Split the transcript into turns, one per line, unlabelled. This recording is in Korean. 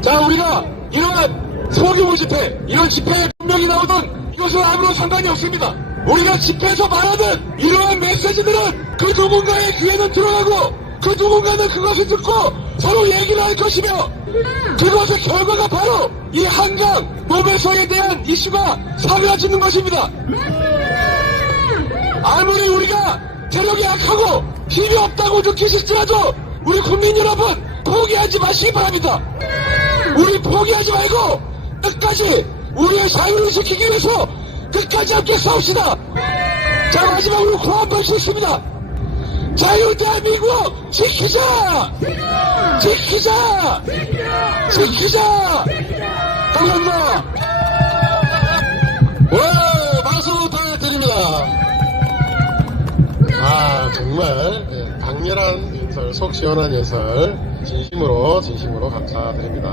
자, 우리가 이러한 소규모 집회, 이런 집회에 분명히 나오던 이것은 아무런 상관이 없습니다. 우리가 집회에서 말하는 이러한 메시지들은 그 누군가의 귀에는 들어가고 그 누군가는 그것을 듣고 서로 얘기를 할 것이며 그것의 결과가 바로 이 한강 노벨성에 대한 이슈가 사라지는 것입니다. 아무리 우리가 체력이 약하고 힘이 없다고 느끼실지라도 우리 국민 여러분 포기하지 마시기 바랍니다. 우리 포기하지 말고 끝까지 우리의 자유를 지키기 위해서 끝까지 함께 싸웁시다. 자 마지막으로 코한번 씻습니다. 자유 대한민국 지키자! 지키자! 지키자! 감사합니다. 와 박수 부탁드립니다. 아 정말 예, 강렬한 연설, 속 시원한 연설 진심으로 진심으로 감사드립니다.